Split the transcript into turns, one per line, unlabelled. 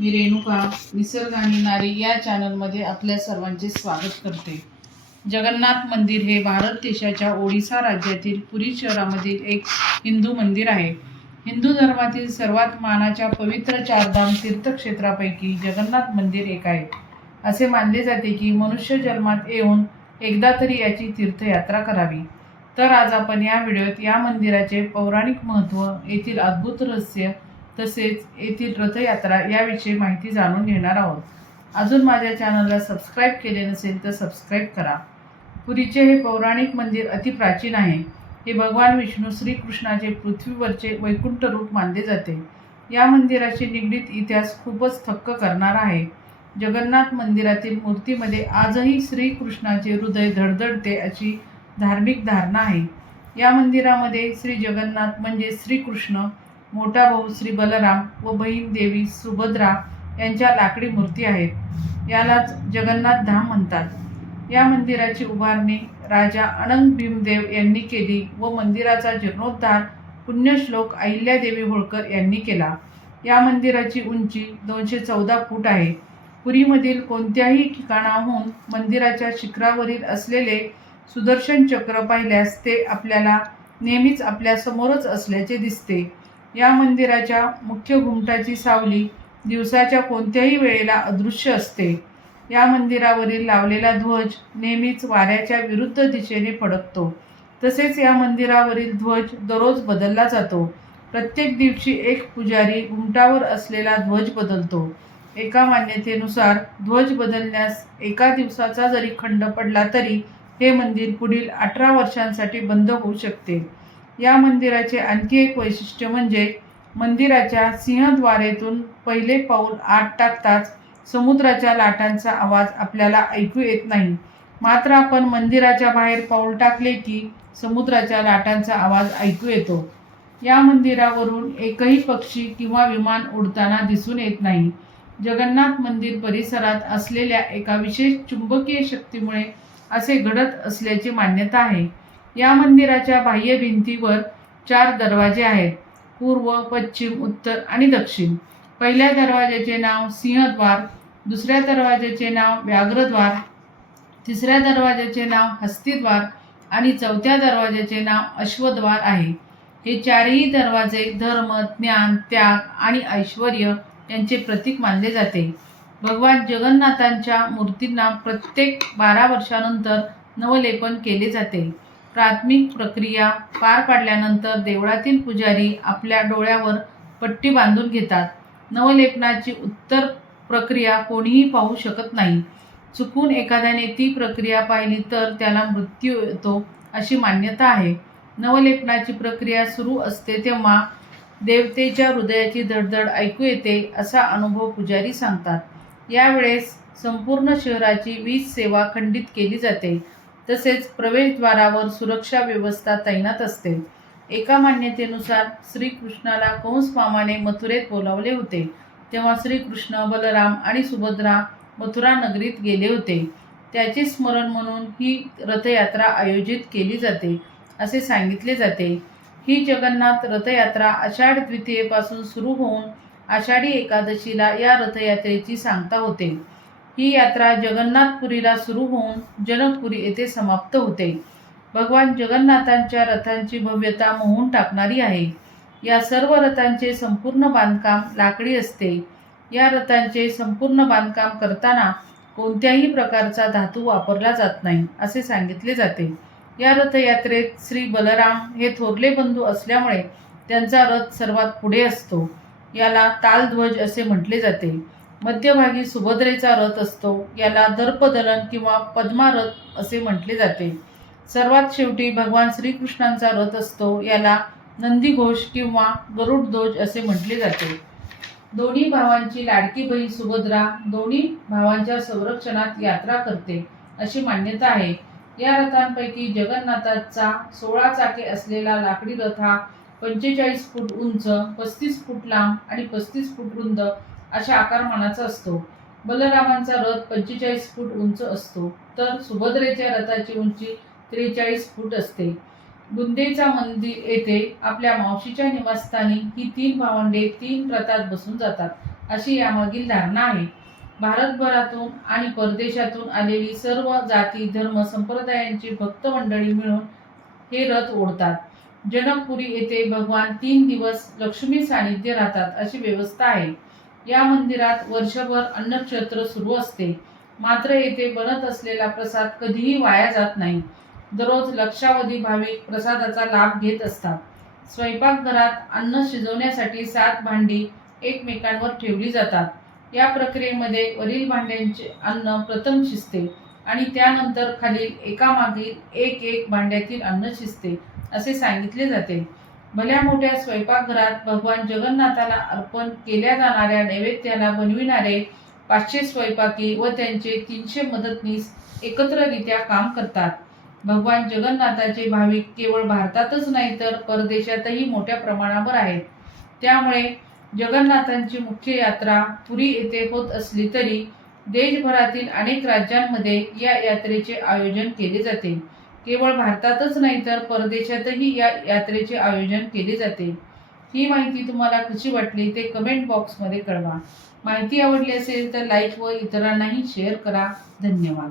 मी रेणुका निसर्ग आणि नारी या चॅनलमध्ये आपल्या सर्वांचे स्वागत करते. जगन्नाथ मंदिर हे भारत देशाच्या ओडिसा राज्यातील पुरी शहरामधील एक हिंदू मंदिर आहे. हिंदू धर्मातील सर्वात मानाच्या पवित्र चारधाम तीर्थक्षेत्रापैकी जगन्नाथ मंदिर एक आहे. असे मानले जाते की मनुष्य जन्मात येऊन एकदा तरी याची तीर्थयात्रा करावी. तर आज आपण या व्हिडिओत या मंदिराचे पौराणिक महत्त्व येथील अद्भुत रहस्य तसेच येथील रथयात्रा याविषयी माहिती जाणून घेणार आहोत. अजून माझ्या चॅनलला सबस्क्राईब केले नसेल तर सबस्क्राईब करा. पुरीचे हे पौराणिक मंदिर अतिप्राचीन आहे. हे भगवान विष्णू श्रीकृष्णाचे पृथ्वीवरचे वैकुंठ रूप मानले जाते. या मंदिराशी निगडीत इतिहास खूपच थक्क करणार आहे. जगन्नाथ मंदिरातील मूर्तीमध्ये आजही श्रीकृष्णाचे हृदय धडधडते अशी धार्मिक धारणा आहे. या मंदिरामध्ये श्री जगन्नाथ म्हणजे श्रीकृष्ण मोठा भाऊ श्री बलराम व बहीण देवी सुभद्रा यांच्या लाकडी मूर्ती आहेत. यालाच जगन्नाथ धाम म्हणतात. या मंदिराची उभारणी राजा अनंत भीमदेव यांनी केली व मंदिराचा जीर्णोद्धार पुण्यश्लोक अहिल्यादेवी होळकर यांनी केला. या मंदिराची उंची दोनशे चौदा फूट आहे. पुरीमधील कोणत्याही ठिकाणाहून मंदिराच्या शिखरावरील असलेले सुदर्शन चक्र पाहिल्यास ते आपल्याला नेहमीच आपल्यासमोरच असल्याचे दिसते. या मंदिराच्या मुख्य घुमटाची सावली दिवसाच्या कोणत्याही वेळेला अदृश्य असते. या मंदिरावरील लावलेला ध्वज नेहमीच वाऱ्याच्या विरुद्ध दिशेने फडकतो. तसेच या मंदिरावरील ध्वज दररोज बदलला जातो. प्रत्येक दिवशी एक पुजारी घुमटावर असलेला ध्वज बदलतो. एका मान्यतेनुसार ध्वज बदलण्यास एका दिवसाचा जरी खंड पडला तरी हे मंदिर पुढील अठरा वर्षांसाठी बंद होऊ शकते. या मंदिराचे आणखी एक वैशिष्ट्य म्हणजे मंदिराच्या सिंहद्वारेतून पहिले पाऊल आत टाकताच समुद्राच्या लाटांचा आवाज आपल्याला ऐकू येत नाही. मात्र आपण मंदिराच्या बाहेर पाऊल टाकले की समुद्राच्या लाटांचा आवाज ऐकू येतो. या मंदिरावरून एकही पक्षी किंवा विमान उडताना दिसून येत नाही. जगन्नाथ मंदिर परिसरात असलेल्या एका विशेष चुंबकीय शक्तीमुळे असे घडत असल्याची मान्यता आहे. या मंदिराच्या बाह्य भिंतीवर चार दरवाजे आहेत. पूर्व पश्चिम उत्तर आणि दक्षिण. पहिल्या दरवाजाचे नाव सिंहद्वार दुसऱ्या दरवाजाचे नाव व्याघ्रद्वार तिसऱ्या दरवाजाचे नाव हस्तिद्वार आणि चौथ्या दरवाजाचे नाव अश्वद्वार आहे. हे चारही दरवाजे धर्म ज्ञान त्याग आणि ऐश्वर यांचे प्रतीक मानले जाते. भगवान जगन्नाथांच्या मूर्तींना प्रत्येक बारा वर्षानंतर नवलेपन केले जाते. प्राथमिक प्रक्रिया पार पाडल्यानंतर देवळातील पुजारी आपल्या डोळ्यावर पट्टी बांधून घेतात. नवलेपनाची उत्तर प्रक्रिया कोणीही पाहू शकत नाही. चुकून एखाद्याने ती प्रक्रिया पाहिली तर त्याला मृत्यू येतो अशी मान्यता आहे. नवलेपनाची प्रक्रिया सुरू असते तेव्हा देवतेच्या हृदयाची धडधड ऐकू येते असा अनुभव पुजारी सांगतात. यावेळेस संपूर्ण शहराची वीज सेवा खंडित केली जाते. तसेच प्रवेशद्वारावर सुरक्षा व्यवस्था तैनात असते. एका मान्यतेनुसार श्रीकृष्णाला कंस मामाने मथुरेत बोलावले होते. तेव्हा श्रीकृष्ण बलराम आणि सुभद्रा मथुरा नगरीत गेले होते. त्याचे स्मरण म्हणून ही रथयात्रा आयोजित केली जाते असे सांगितले जाते. ही जगन्नाथ रथयात्रा आषाढ द्वितीयेपासून सुरू होऊन आषाढी एकादशीला या रथयात्रेची सांगता होते. ही यात्रा जगन्नाथपुरीला सुरू होऊन जनकपुरी येथे समाप्त होते. भगवान जगन्नाथांच्या रथांची भव्यता मोहून टाकणारी आहे. या सर्व रथांचे संपूर्ण बांधकाम लाकडी असते. या रथांचे संपूर्ण बांधकाम करताना कोणत्याही प्रकारचा धातू वापरला जात नाही असे सांगितले जाते. या रथयात्रेत श्री बलराम हे थोरले बंधू असल्यामुळे त्यांचा रथ सर्वात पुढे असतो. याला तालध्वज असे म्हटले जाते. मध्यभागी सुभद्रेचा रथ असतो. याला दर्पदलन किंवा पद्मारथ असे म्हटले जाते. सर्वात शेवटी भगवान श्रीकृष्णांचा रथ असतो. याला नंदीघोष किंवा गरुडध्वज असे म्हटले जाते. दोन्ही भावांची लाडकी बहीण सुभद्रा दोन्ही भावांच्या संरक्षणात यात्रा करते अशी मान्यता आहे. या रथांपैकी जगन्नाथाचा सोळा चाके असलेला लाकडी रथ हा पंचेचाळीस फूट उंच पस्तीस फूट लांब आणि पस्तीस फूट रुंद अशा आकारमानाचा असतो. बलरामांचा रथ पंचेचाळीस फूट उंच असतो. तर सुभद्रेच्या रथाची उंची त्रेचाळीस फूट असते. बुंदेचा मंदिर येथे आपल्या मावशीच्या निवासस्थानी ही तीन भावंडे तीन रथात बसून जातात अशी यामागील धारणा आहे. भारतभरातून आणि परदेशातून आलेली सर्व जाती धर्म संप्रदायांची भक्त मंडळी मिळून हे रथ ओढतात. जनकपुरी येथे भगवान तीन दिवस लक्ष्मी सानिध्य राहतात अशी व्यवस्था आहे. या मंदिरात वर्षभर अन्नक्षेत्र सुरू असते. मात्र येथे बनत असलेला प्रसाद कधीही वाया जात नाही. दररोज लक्षावधी भाविक प्रसादाचा लाभ घेत असतात. स्वयंपाकघरात अन्न शिजवण्यासाठी सात भांडी एकमेकांवर ठेवली जातात. या प्रक्रियेमध्ये वरील भांड्यांचे अन्न प्रथम शिजते आणि त्यानंतर खालील एकामागील एक एक भांड्यातील अन्न शिजते असे सांगितले जाते. भल्या मोठ्या स्वयंपाकघरात भगवान जगन्नाथाला अर्पण केल्या जाणाऱ्या नैवेद्याला बनविणारे पाचशे स्वयंपाकी व त्यांचे तीनशे मदतनीस एकत्ररित्या काम करतात. भगवान जगन्नाथाचे भाविक केवळ भारतातच नाही तर परदेशातही मोठ्या प्रमाणावर आहेत. त्यामुळे जगन्नाथांची मुख्य यात्रा पुरी येथे होत असली तरी देशभरातील अनेक राज्यांमध्ये या यात्रेचे आयोजन केले जाते. केवळ भारतातच नाही तर परदेशातही या यात्रेचे आयोजन केले जाते. ही माहिती तुम्हाला कशी वाटली ते कमेंट बॉक्समध्ये कळवा. माहिती आवडली असेल तर लाईक व इतरांनाही शेअर करा. धन्यवाद.